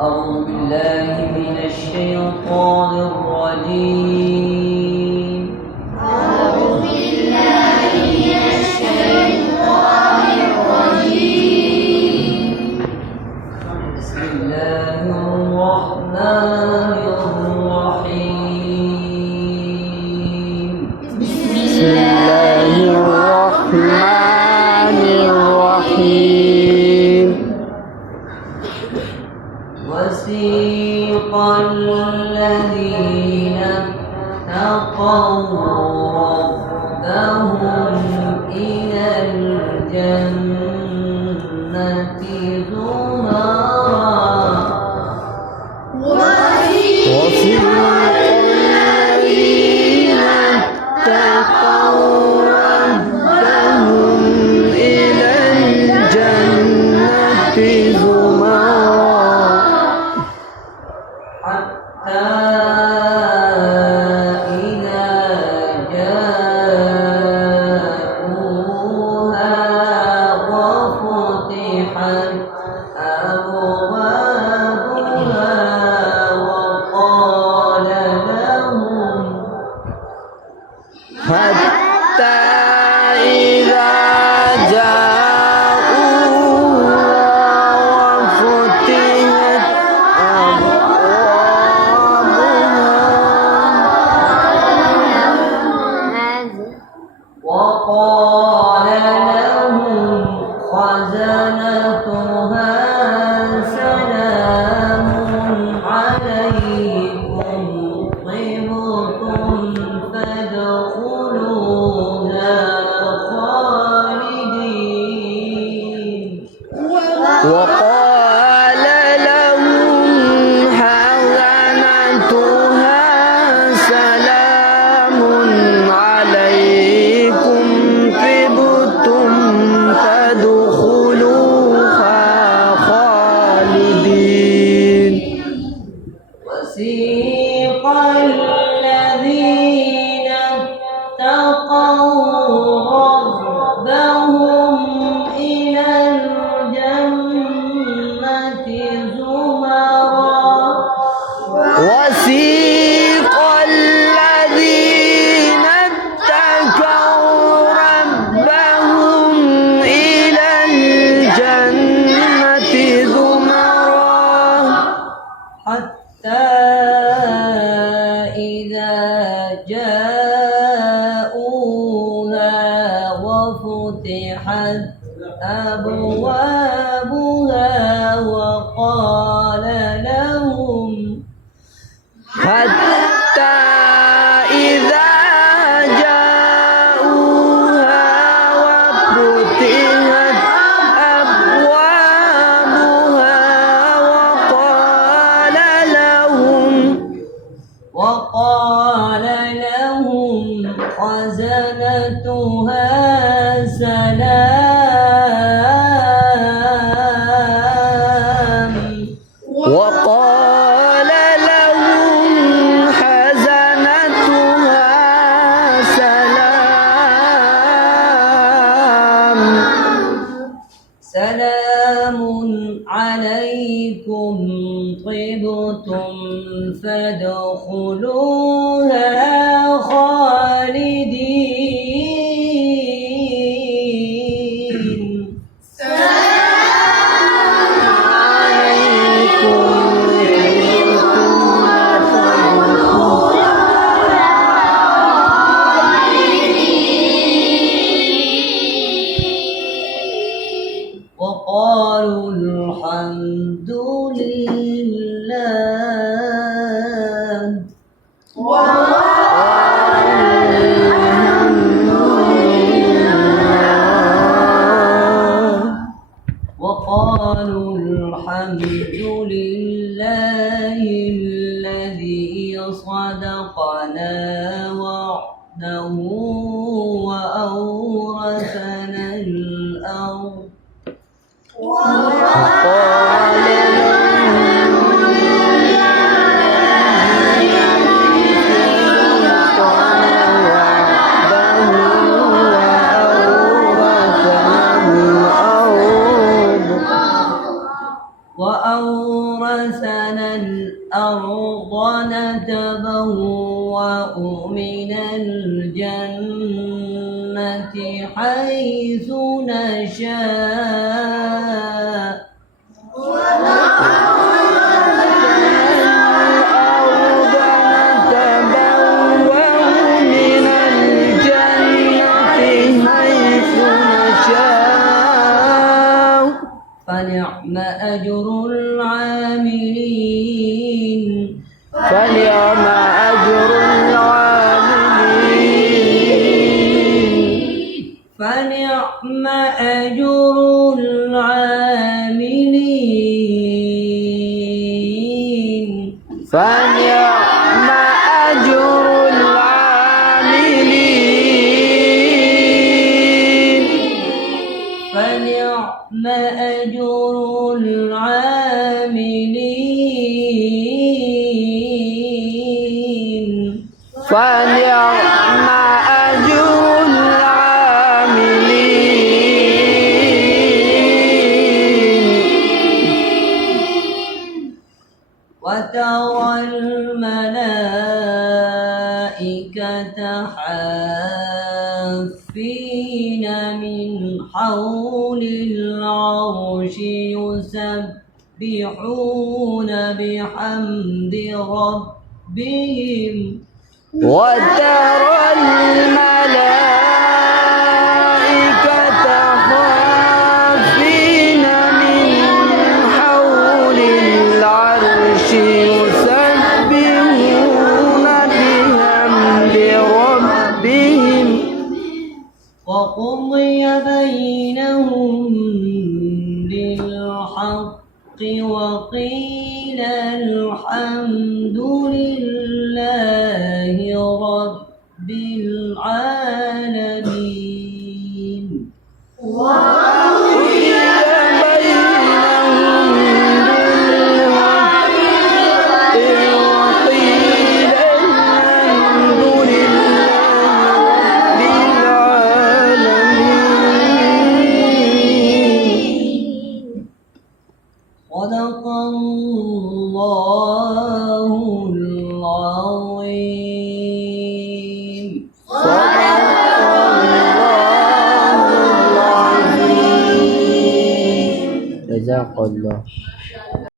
أعوذ بالله من الشيطان الرجيم. أعوذ بالله من الشيطان الرجيم. بسم الله الرحمن الرحيم. بسم الله الرحمن الرحيم. وسيق الذين اتقوا ربهم إلى الجنة زمرا وسيق الذين اتقوا ربهم إلى الجنة زمرا حتى إذا جاءوها وفتحت أبوابها وقال لهم حتى إذا جاءوها وفتحت وقال لهم خزنتها سلام عليكم طبتم فادخلوها خالدين. وقال لهم خزنتها سلام عليكم طبتم فادخلوها خالدين. وسيق الذين اتقوا ربهم إلى الجنة زمرا وسيق الذين اتقوا ربهم إلى الجنة زمرا حتى إذا جاءوها وفتحت أبوابها وقال لهم حتى إذا جاءوها وفتحت أبوابها وقال لهم خزنتها سلام وقال لهم خزنتها سلام عليكم طبتم فادخلوها خالدين. وقالوا الحمد لله وقالوا الحمد لله الذي صدقنا وعده وأورثنا الأرض وقال وأورثنا وأورثنا الأرض نتبوأ من الجنة حيث نشاء فنعم أجر العاملين فنعم أجر العاملين فنعم أجر العاملين فنعم أجر العاملين فنعم أجر العاملين فنعم أجر العاملين وترى الملائكة حافين من حول العرش يسبحون بحمد ربهم وترى الملائكة حافين من حول العرش يسبحون بحمد ربهم وقضي بينهم بالحق وقيل الحمد لله رب العالمين وقضي بينهم بالحق وقيل الحمد لله رب العالمين صدق الله العظيم صدق الله العظيم جزاك الله